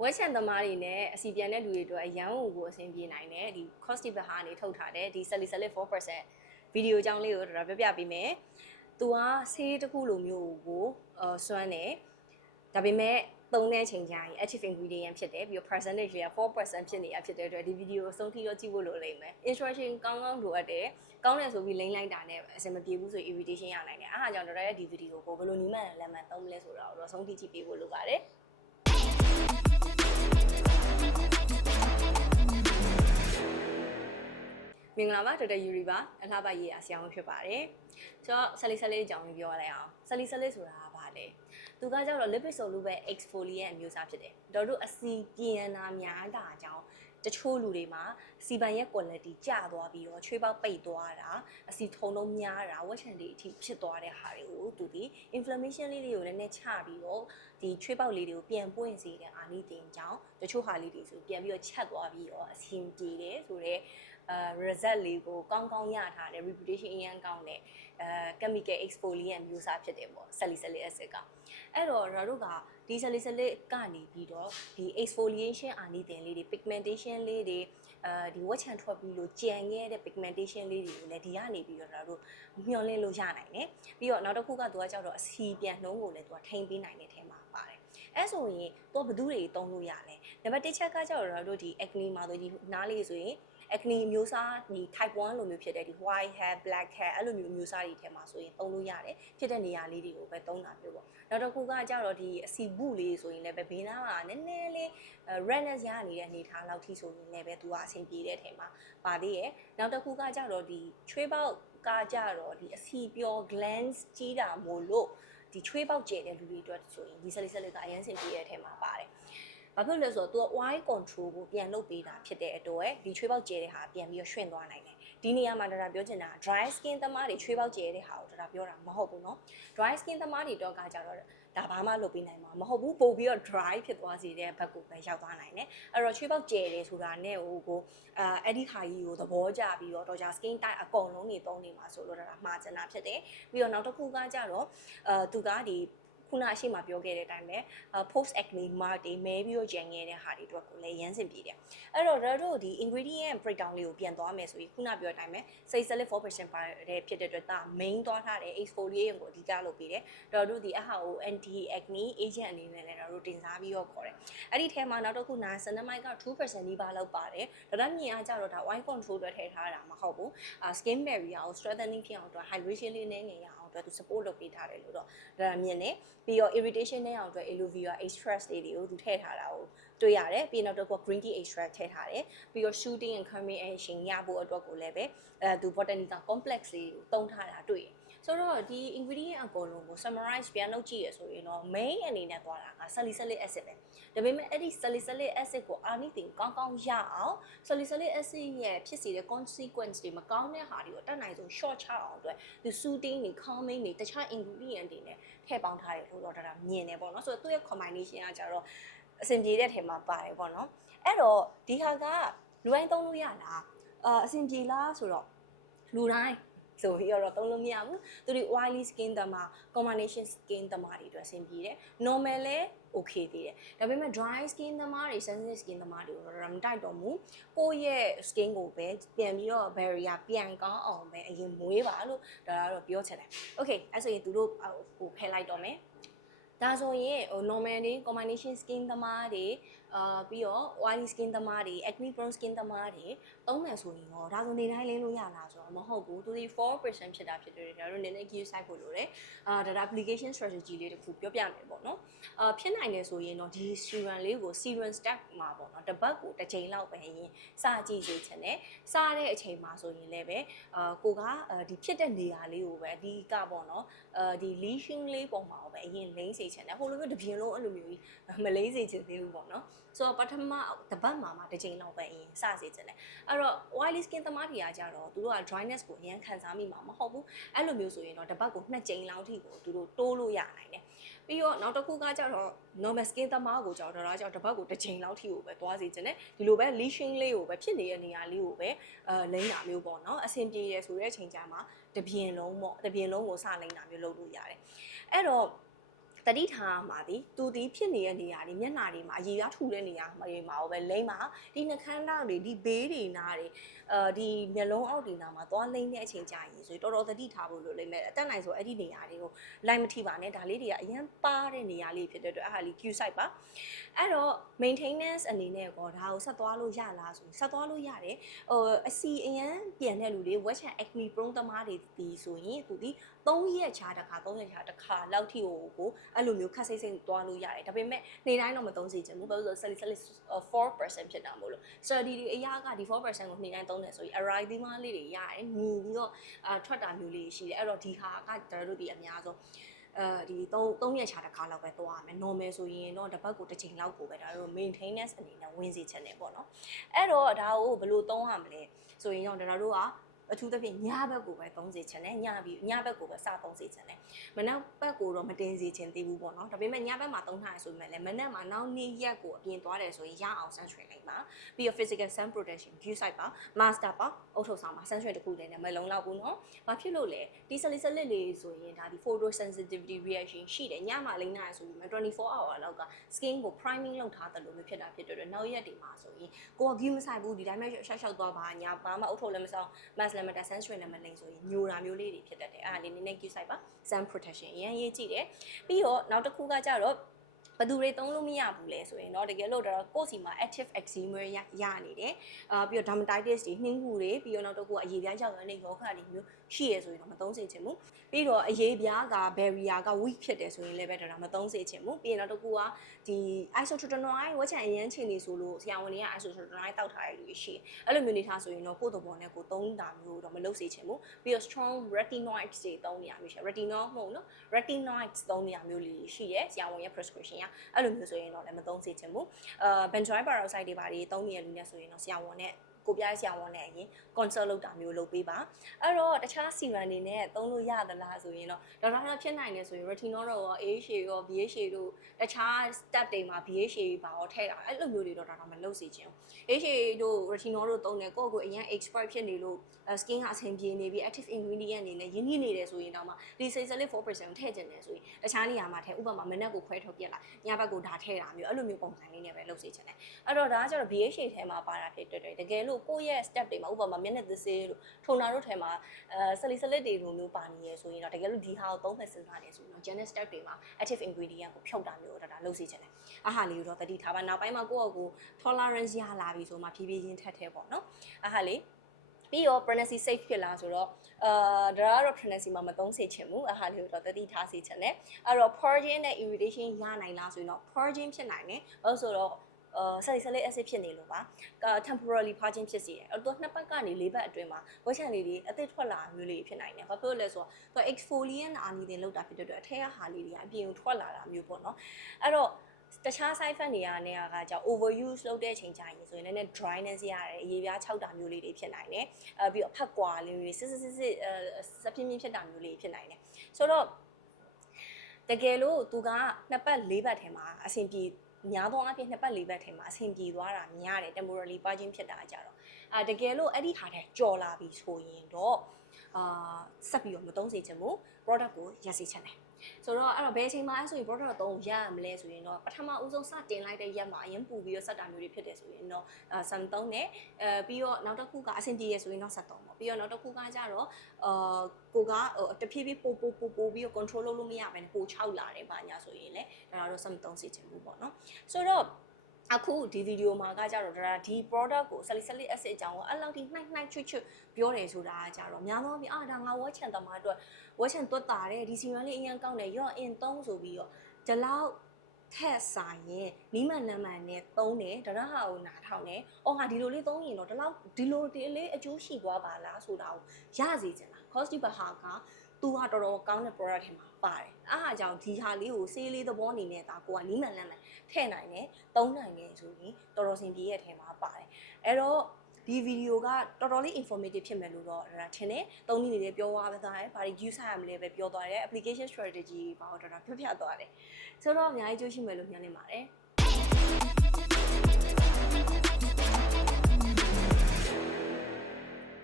ဝက်ချန်သမားတွေနဲ့အစီပြန်တဲ့လူတွေအတွက်အရန်ကိုကိုအဆင်ပြေနိုင်တယ်ဒီ cost ဘက်ဟာနေထုတ်ထားတယ်ဒီ sally sally 4%ဗီဒီယိုအကြောင်းလေးကိုတော့ပြပြပေးမယ်။ तू ကဆေးတစ်ခုလိုမျိုးကိုအစွမ်းတယ်။ဒါပေမဲ့သုံးတဲ့အချိန်ကြာရင် active ingredient ဖြစ်တယ်ပြီးတော့ percentage တွေက4%ဖြစ်နေတာဖြစ်တဲ့အတွက်ဒီဗီဒီယိုအဆုံးထိတော့ကြည့်ဖို့လိုလိမ့်မယ် instruction ကောင်းကောင်းလိုအပ်တယ်ကောင်းတယ်ဆိုပြီးလိမ့်လိုက်တာနဲ့အဆင်မပြေဘူးဆိုရင် irritation ရနိုင်တယ်အားအကြောင်းတော့ရဲ့ဒီဗီဒီယိုကိုဘယ်လိုနည်းမှန်လမ်းမှန်သုံးမလဲဆိုတာကိုတော့ဆုံးထိကြည့်ပေးဖို့လိုပါတယ် မင်္ဂလာပါဒေါက်တာယူရီပါအလှပရေးအားဆရာဝန်ဖြစ်ပါတယ်ကျွန်တော်ဆလီဆလီအကြောင်းလေးပြောရလိုက်အောင်ဆလီဆလီဆိုတာကဘာလဲသူကကြောက်တော့ lipid ဆိုလို့ပဲ exfoliant အမျိုးအစားဖြစ်တယ်တို့တို့အစီပြန်နာများတာကြောင့်တချို့လူတွေမှာစီပိုင်ရဲ့ quality ကျသွားပြီးတော့ချွေးပေါက်ပိတ်သွားတာအစီထုံလုံးများတာဝက်ချန်တွေအထိဖြစ်သွားတဲ့ဟာတွေကိုသူဒီ inflammation လေးတွေကိုလည်းနည်းချပြီးတော့ဒီချွေးပေါက်လေးတွေကိုပြန်ပွင့်စေတဲ့အာနိသင်ကြောင့်တချို့ဟာလေးတွေဆိုပြန်ပြီးတော့ချက်သွားပြီးတော့အဆင်ပြေတယ်ဆိုတော့အဲ result လေးကိုကောင်းကောင်းရထားတယ် reputation အရင်ကောင်းတယ်အဲ chemical exfoliant မျိုးစားဖြစ်တယ်ပေါ့ salicylic acid ကအဲ့တော့ကျွန်တော်တို့ကဒီ salicylic ကနေပြီးတော့ဒီ exfoliation အာနိသင်လေးတွေ pigmentation လေးတွေအဲဒီဝက်ချန်ထွက်ပြီးလို့ကြံခဲ့တဲ့ pigmentation လေးတွေကိုလည်းဒီကနေပြီးတော့ကျွန်တော်တို့မျှော်လင့်လို့ရနိုင်တယ်ပြီးတော့နောက်တစ်ခုကသူကကြောက်တော့အစီပြန်နှုံးကိုလည်းသူကထိမ့်ပေးနိုင်တဲ့ထဲမှာပါတယ်အဲ့ဆိုရင်သူကဘယ်သူတွေတုံးလို့ရလဲ နံပါတ်1ချက်ကကြောက်တော့တို့ဒီ acne မှာဆိုဒီနားလေးဆိုရင် acne အမျိုးအစားဒီ type 1လိုမျိုးဖြစ်တဲ့ဒီ white hair black hair အဲ့လိုမျိုးအမျိုးအစားတွေထဲမှာဆိုရင်သုံးလို့ရတယ်ဖြစ်တဲ့နေရာလေးတွေကိုပဲသုံးတာမျိုးပေါ့နောက်တစ်ခုကကြတော့ဒီအစီဘူးလေးဆိုရင်လည်းပဲဘေးနားမှာနည်းနည်းလေး redness ရနေတဲ့အနေထားလောက်ထိဆိုရင်လည်းပဲသူကအဆင်ပြေတဲ့ထဲမှာပါသေးရဲ့နောက်တစ်ခုကကြတော့ဒီချွေးပေါက်ကကြတော့ဒီအစီပျော် glands ကြီးတာမို့လို့ဒီချွေးပေါက်ကျဲတဲ့လူတွေအတွက်ဆိုရင်ဒီဆက်လေးဆက်လေးကအရင်ဆင်ပြေတဲ့ထဲမှာပါတယ် ဘာဖြစ်လို့လဲဆိုတော့ तू oil control ကိုပြန်လုပ်ပေးတာဖြစ်တဲ့အတွက်ဒီချွေးပေါက်ကျဲတဲ့ဟာပြန်ပြီးတော့ရွှင့်သွားနိုင်တယ်ဒီနေရာမှာဒါပြောချင်တာ dry skin သမားတွေချွေးပေါက်ကျဲတဲ့ဟာကိုဒါပြောတာမဟုတ်ဘူးเนาะ dry skin သမားတွေတော့ကကြတော့ဒါဘာမှလုပ်ပေးနိုင်မှာမဟုတ်ဘူးပို့ပြီးတော့ dry ဖြစ်သွားစေတဲ့ဘက်ကိုပဲရောက်သွားနိုင်တယ်အဲ့တော့ချွေးပေါက်ကျဲတယ်ဆိုတာနဲ့ဟိုကိုအာအဲ့ဒီဟာကြီးကိုသဘောကျပြီးတော့ Dodger skin type အကုန်လုံးနေသုံးနေမှာဆိုလို့ဒါမှားကျင်တာဖြစ်တယ်ပြီးတော့နောက်တစ်ခုကကြတော့အာသူကဒီ ခုနအရှိမပြောခဲ့တဲ့အတိုင်းပဲ post acne mark တွေမဲပြီးတော့ကြံခဲ့တဲ့ဟာတွေအတွက်ကိုလည်းရမ်းစင်ပြေတယ်အဲ့တော့ red တို့ဒီ ingredient breakdown လေးကိုပြန်သွားမယ်ဆိုရင်ခုနပြောတဲ့အတိုင်းပဲ salicylic 4%ပါတဲ့ဖြစ်တဲ့အတွက်ဒါ main သွားထားတဲ့ exfoliant ကိုအဓိကလုပ်ပေးတယ်တော့တို့ဒီအဟာကို anti acne agent အနေနဲ့လည်းတို့တင်စားပြီးတော့ခေါ်တယ်အဲ့ဒီထဲမှာနောက်တစ်ခု niacinamide က2%နီးပါးလောက်ပါတယ်ဒါတော့မြင်အားကြတော့ဒါ wine control အတွက်ထည့်ထားတာမဟုတ်ဘူး skin barrier ကို strengthening ဖြစ်အောင်အတွက် hydration လေးနည်းငယ်ရအောင် အတွက်သူ support လုပ်ပေးထားတယ်လို့တော့ဒါမြင်တယ်ပြီးတော့ irritation နဲ့အောင်အတွက် aloe vera extract လေးတွေကိုသူထည့်ထားတာကိုတွေ့ရတယ်ပြီးနောက်တော့ green tea extract ထည့်ထားတယ်ပြီးတော့ shooting and combination ရဖို့အတွက်ကိုလည်းပဲအဲသူ botanical complex လေးကိုတုံးထားတာတွေ့တယ် ဆိုတော့ဒီ ingredient အကုန်လုံးကို summarize ပြန်လုပ်ကြည့်ရဆိုရင်တော့ main အနေနဲ့သွားတာက salicylic acid ပဲဒါပေမဲ့အဲ့ဒီ salicylic acid ကိုအာနိသင်ကောင်းကောင်းရအောင် salicylic acid ရဲ့ဖြစ်စေတဲ့ consequence တွေမကောင်းတဲ့ဟာတွေကိုတတ်နိုင်ဆုံး short ချအောင်အတွက်ဒီ soothing တွေ calming တွေတခြား ingredient တွေနဲ့ထည့်ပေါင်းထားတယ်လို့တော့ဒါမြင်တယ်ပေါ့နော်ဆိုတော့သူ့ရဲ့ combination ကကြတော့အဆင်ပြေတဲ့ထဲမှာပါတယ်ပေါ့နော်အဲ့တော့ဒီဟာကလူတိုင်းသုံးလို့ရလားအာအဆင်ပြေလားဆိုတော့လူတိုင်း ဆိုပြီးတော့သုံးလို့မရဘူးသူတွေ oily skin တမှာ combination skin တမှာတွေအတွက်အဆင်ပြေတယ် normal လဲ okay သေးတယ်ဒါပေမဲ့ dry skin သမားတွေ sensitive skin သမားတွေကိုတော့မတိုက်တော့ဘူးကိုယ့်ရဲ့ skin ကိုပဲပြန်ပြီးတော့ barrier ပြန်ကောင်းအောင်ပဲအရင်မွေးပါလို့ဒါကတော့ပြောချင်တယ် okay အဲ့ဆိုရင်သူတို့ဟိုဖယ်လိုက်တော့မယ် ဒါဆိုရင်ဟို normal တွေ combination skin သမားတွေအာပြီးတော့ oily skin သမားတွေ acne prone skin သမားတွေသုံးမယ်ဆိုရင်တော့ဒါဆိုနေတိုင်းလင်းလို့ရလားဆိုတော့မဟုတ်ဘူးသူဒီ4%ဖြစ်တာဖြစ်တယ်ဒါတို့နည်းနည်း queue site ဖို့လိုတယ်အာဒါ application strategy လေးတစ်ခုပြောပြမယ်ပေါ့နော်အာဖြစ်နိုင်တယ်ဆိုရင်တော့ဒီ serum လေးကို serum step မှာပေါ့နော်တစ်ပတ်ကိုတစ်ချိန်လောက်ပဲရင်စကြည့်စေချင်တယ်စတဲ့အချိန်မှာဆိုရင်လည်းပဲအာကိုကဒီဖြစ်တဲ့နေရာလေးကိုပဲအဓိကပေါ့နော်အာဒီ lesion လေးပုံမှာပဲအရင်လိမ့်စေချင်တယ်ဟိုလိုမျိုးတစ်ပြင်းလုံးအဲ့လိုမျိုးကြီးမလိမ့်စေချင်သေးဘူးပေါ့နော်ဆိုတော့ပထမတစ်ပတ်မှာမှတစ်ချိန်လောက်ပဲအရင်စစေချင်တယ်အဲ့တော့ oily skin သမားတွေကကြတော့သူတို့က dryness ကိုအရင်ခံစားမိမှာမဟုတ်ဘူးအဲ့လိုမျိုးဆိုရင်တော့တစ်ပတ်ကိုနှစ်ကြိမ်လောက်ထိကိုသူတို့တိုးလို့ရနိုင်တယ်ပြီးတော့နောက်တစ်ခုကကြတော့ normal skin သမားကိုကြတော့ဒါကြောင့်တစ်ပတ်ကိုတစ်ချိန်လောက်ထိကိုပဲသွားစေချင်တယ်ဒီလိုပဲ lesion လေးကိုပဲဖြစ်နေတဲ့နေရာလေးကိုပဲအဲလိမ့်တာမျိုးပေါ့နော်အဆင်ပြေရဆိုတဲ့အချိန်ကြာမှာတပြင်းလုံးပေါ့တပြင်းလုံးကိုစလိမ့်တာမျိုးလုပ်လို့ရတယ်အဲ့တော့ တတိထားမှာဒီသူဒီဖြစ်နေတဲ့နေရာတွေမျက်နှာတွေမှာအရေပြားထူတဲ့နေရာတွေမှာပဲလိမ့်မှာဒီနှခမ်းတောက်တွေဒီဘေးတွေနားတွေအဲဒီမျက်လုံးအောက်တွေနားမှာသွားလိမ့်တဲ့အချိန်ကြာရင်ဆိုရင်တော်တော်တတိထားဖို့လိုလိမ့်မယ်အတက်နိုင်ဆိုအဲ့ဒီနေရာတွေကိုလိုက်မထိပါနဲ့ဒါလေးတွေကအရင်ပါတဲ့နေရာလေးဖြစ်တဲ့အတွက်အဲ့ဟာလေး queue site ပါအဲ့တော့ maintenance အနေနဲ့ကောဒါကိုဆက်သွားလို့ရလားဆိုရင်ဆက်သွားလို့ရတယ်ဟိုအစီအရန်ပြန်တဲ့လူတွေ watch and acne prone သမားတွေဒီဆိုရင်သူဒီ3ရက်ချာတစ်ခါ3ရက်ချာတစ်ခါလောက်ထိကိုကိုအဲ့လိုမျိုးခက်စိတ်စိတ်သွားလို့ရတယ်ဒါပေမဲ့နေတိုင်းတော့မသုံးစေချင်ဘူးဘာလို့လဲဆိုတော့ salicylic 4%ဖြစ်တာမို့လို့ study တွေအရာကဒီ4%ကိုနေတိုင်းသုံးတယ်ဆိုရင် erythema လေးတွေရတယ်ညီပြီးတော့အာထွက်တာမျိုးလေးရှိတယ်အဲ့တော့ဒီဟာကကျွန်တော်တို့ဒီအများဆုံးအဲဒီ3 3ရက်ချာတစ်ခါလောက်ပဲသွားရမယ် normal ဆိုရင်တော့တစ်ပတ်ကိုတစ်ချိန်လောက်ကိုပဲဒါတို့ maintenance အနေနဲ့ဝင်စေချင်တယ်ပေါ့နော်အဲ့တော့ဒါကိုဘယ်လိုသုံးရမလဲဆိုရင်တော့ကျွန်တော်တို့က အထူးသဖြင့်ညဘက်ကိုပဲသုံးစေချင်တယ်ညပြီးညဘက်ကိုပဲစသုံးစေချင်တယ်မနက်ဘက်ကိုတော့မတင်စေချင်သေးဘူးပေါ့နော်ဒါပေမဲ့ညဘက်မှာသုံးထားရဆိုပေမဲ့လည်းမနက်မှာနောက်နေ့ရက်ကိုအပြင်သွားတယ်ဆိုရင်ရအောင် sunscreen လိုက်ပါပြီးတော့ physical sun protection view site ပါ master ပါအုတ်ထုတ်ဆောင်ပါ sunscreen တစ်ခုတည်းနဲ့မလုံလောက်ဘူးနော်ဘာဖြစ်လို့လဲဒီ salicylic လေးဆိုရင်ဒါဒီ photo sensitivity reaction ရှိတယ်ညမှာလိမ့်နိုင်ဆိုပြီးမှ24 hour လောက်က skin ကို priming လုပ်ထားတယ်လို့မျိုးဖြစ်တာဖြစ်တဲ့အတွက်နောက်ရက်တွေမှာဆိုရင်ကိုက view မဆိုင်ဘူးဒီတိုင်းပဲရှောက်ရှောက်သွားပါညာဘာမှအုတ်ထုတ်လည်းမဆောင် mask plus lemon sunscreen lemon လိမ်ဆိုရင်ညိုတာမျိုးလေးတွေဖြစ်တတ်တယ်အားလေးနည်းနည်း give ဆိုင်ပါ sun protection အရင်ရေးကြည့်တယ်ပြီးတော့နောက်တစ်ခုကကြတော့ဘသူတွေသုံးလို့မရဘူးလဲဆိုရင်တော့တကယ်လို့တော့ကိုယ့်စီမှာ active eczema ရရနေတယ်အာပြီးတော့ dermatitis တွေနှင်းခုတွေပြီးတော့နောက်တစ်ခုကအရေပြားရောက်ရတဲ့ယောဂတွေမျိုး ရှိရဆိုရင်တော့မသုံးစေချင်ဘူးပြီးတော့အရေပြားက barrier က weak ဖြစ်တယ်ဆိုရင်လည်းပဲဒါမသုံးစေချင်ဘူးပြီးရင်နောက်တစ်ခုကဒီ isotretinoin ဝက်ချန်အရန်ချင်နေဆိုလို့ဆရာဝန်တွေက isotretinoin တောက်ထားရလူရှိတယ်အဲ့လိုမျိုးနေထားဆိုရင်တော့ကိုယ့်သဘောနဲ့ကိုယ်သုံးတာမျိုးတော့မလုပ်စေချင်ဘူးပြီးတော့ strong retinoids တွေသုံးနေရမျိုးရှိတယ် retinol မဟုတ်နော် retinoids သုံးနေရမျိုးလေးရှိတယ်ဆရာဝန်ရဲ့ prescription ကအဲ့လိုမျိုးဆိုရင်တော့လည်းမသုံးစေချင်ဘူးအာ benzoyl peroxide တွေပါတွေသုံးနေရလူနဲ့ဆိုရင်တော့ဆရာဝန်နဲ့ ကိုပြရဆရာဝန်နဲ့အရင် consult လုပ်တာမျိုးလုပ်ပေးပါအဲ့တော့တခြား serum တွေနဲ့သုံးလို့ရသလားဆိုရင်တော့ဒေါက်တာကဖြစ်နိုင်တယ်ဆိုရင် retinol တော့ရော AHA ရော BHA တို့တခြား step တွေမှာ BHA ပါရောထည့်တာအဲ့လိုမျိုးတွေတော့ဒေါက်တာမလုပ်စေချင်ဘူး AHA တို့ retinol တို့သုံးတယ်ကိုယ့်ကိုယ်အရင် expert ဖြစ်နေလို့ skin ကအဆင်ပြေနေပြီး active ingredient အနေနဲ့ရင်းနှီးနေတယ်ဆိုရင်တော့မှဒီ salicylic 4%ကိုထည့်ကျင်တယ်ဆိုရင်တခြားနေရာမှာထည့်ဥပမာမနက်ကိုခွဲထုတ်ပြက်လိုက်ညဘက်ကိုဒါထည့်တာမျိုးအဲ့လိုမျိုးပုံစံလေးနဲ့ပဲလုပ်စေချင်တယ်အဲ့တော့ဒါကကျတော့ BHA ထဲမှာပါတာဖြစ်တဲ့အတွက်တကယ်လို့ကိုယ့်ရဲ့ step တွေမှာဥပမာမျက်နှာသစ်ဆေးတို့ထုံနာတို့ထဲမှာအဲ salicylic တွေလိုမျိုးပါနေရဆိုရင်တော့တကယ်လို့ဒီဟာကိုသုံးမဲ့စဉ်းစားတယ်ဆိုရင်တော့ genetic step တွေမှာ active ingredient ကိုဖြုတ်တာမျိုးတော့ဒါလုပ်စေချင်တယ်အဟာလေးကိုတော့တတိထားပါနောက်ပိုင်းမှာကိုယ့်အကို tolerance ရလာပြီဆိုမှဖြည်းဖြည်းချင်းထက်ထဲပေါ့နော်အဟာလေးပြီးတော့ pregnancy safe ဖြစ်လားဆိုတော့အာဒါကတော့ pregnancy မှာမသုံးစေချင်ဘူးအဟာလေးကိုတော့တတိထားစေချင်တယ်အဲ့တော့ purging နဲ့ irritation ရနိုင်လားဆိုရင်တော့ purging ဖြစ်နိုင်တယ်ဘာလို့ဆိုတော့အာ ဆယ်ဆယ်လေး acid ဖြစ်နေလို့ပါ temporarily purging ဖြစ်စီတယ်အဲ့တော့နှစ်ပတ်ကနေလေးပတ်အတွင်းမှာဝက်ချန်လေးတွေအသစ်ထွက်လာမျိုးလေးဖြစ်နိုင်တယ်ဘာဖြစ်လို့လဲဆိုတော့သူ exfoliant အာနီတင်လောက်တာဖြစ်တဲ့အတွက်အထက်ကဟာလေးတွေကအပြင်ကိုထွက်လာတာမျိုးပေါ့နော်အဲ့တော့တခြား side effect တွေကနေရာကကြောင့် overuse လုပ်တဲ့အချိန်ကြာရင်ဆိုရင်လည်း dryness ရတယ်အရေပြားခြောက်တာမျိုးလေးတွေဖြစ်နိုင်တယ်အဲပြီးတော့ဖက်ကွာလေးတွေစစ်စစ်စစ်စစ်အဲစပြင်းပြင်းဖြစ်တာမျိုးလေးဖြစ်နိုင်တယ်ဆိုတော့တကယ်လို့သူကနှစ်ပတ်လေးပတ်ထဲမှာအဆင်ပြေ များသောအားဖြင့်နှစ်ပတ်လေးပတ်ထဲမှာအဆင်ပြေသွားတာများတယ် temporarily purging ဖြစ်တာကြတော့အာတကယ်လို့အဲ့ဒီဟာထဲကြော်လာပြီဆိုရင်တော့အာ ဆက်ပြီးတော့မသုံးစေချင်ဘူး product ကိုရက်စေချင်တယ်ဆိုတော့အဲ့တော့ဘယ်အချိန်မှအဲ့ဆိုရင် product တော့ရရမလဲဆိုရင်တော့ပထမဦးဆုံးစတင်လိုက်တဲ့ရက်မှာအရင်ပူပြီးတော့စက်တာမျိုးတွေဖြစ်တယ်ဆိုရင်တော့အာ Samsung နဲ့အဲပြီးတော့နောက်တစ်ခုကအဆင်ပြေရဆိုရင်တော့73ပေါ့ပြီးတော့နောက်တစ်ခုကကြတော့အာကိုကတဖြည်းဖြည်းပို့ပို့ပို့ပို့ပြီးတော့ control လုပ်လို့မရဘဲနဲ့ပိုချောက်လာတယ်ပါညာဆိုရင်လေဒါတော့ Samsung စီချင်ဘူးပေါ့နော်ဆိုတော့ အခုဒီဗီဒီယိုမှာကကြတော့ဒါဒီ product ကို salicylic acid အကြောင်းကိုအဲ့လောက်ထိနှိုက်နှိုက်ချွတ်ချွတ်ပြောတယ်ဆိုတာကကြတော့များသောအားဖြင့်အာဒါငါဝက်ချန်သမားအတွက်ဝက်ချန်သွတ်တာတဲ့ဒီစီမံလေးအရင်ကောင်းတယ်ရော့အင်သုံးဆိုပြီးတော့ဒီလောက်ထက်ဆိုင်ရင်နီးမှန်နမှန်နဲ့သုံးတယ်ဒရဟာကိုနားထောင်တယ်။အော်ဟာဒီလိုလေးသုံးရင်တော့ဒီလောက်ဒီလိုဒီလေးအကျိုးရှိသွားပါလားဆိုတာကိုရစေချင်တာ။ cost ဘဟာက သူကတော်တော်ကောင်းတဲ့ product ထဲမှာပါတယ်။အားအကြောင်းဒီဟာလေးကိုဆေးလေးသဘောအနေနဲ့ဒါကိုကနီးမှန်လမ်းမှန်ထည့်နိုင်တယ်၊သုံးနိုင်တယ်ဆိုရင်တော်တော်စင်ပြေရဲ့ထဲမှာပါတယ်။အဲ့တော့ဒီဗီဒီယိုကတော်တော်လေး informative ဖြစ်မယ်လို့တော့ဒါထင်တယ်။သုံးနည်းနေလည်းပြောသွားပါသားတယ်။ဘာတွေ use ရမလဲပဲပြောသွားတယ်။ application strategy ဘာလို့တော်တော်ပြပြသွားတယ်။ဆိုတော့အများကြီးကြိုးရှိမယ်လို့မျှော်လင့်ပါတယ်။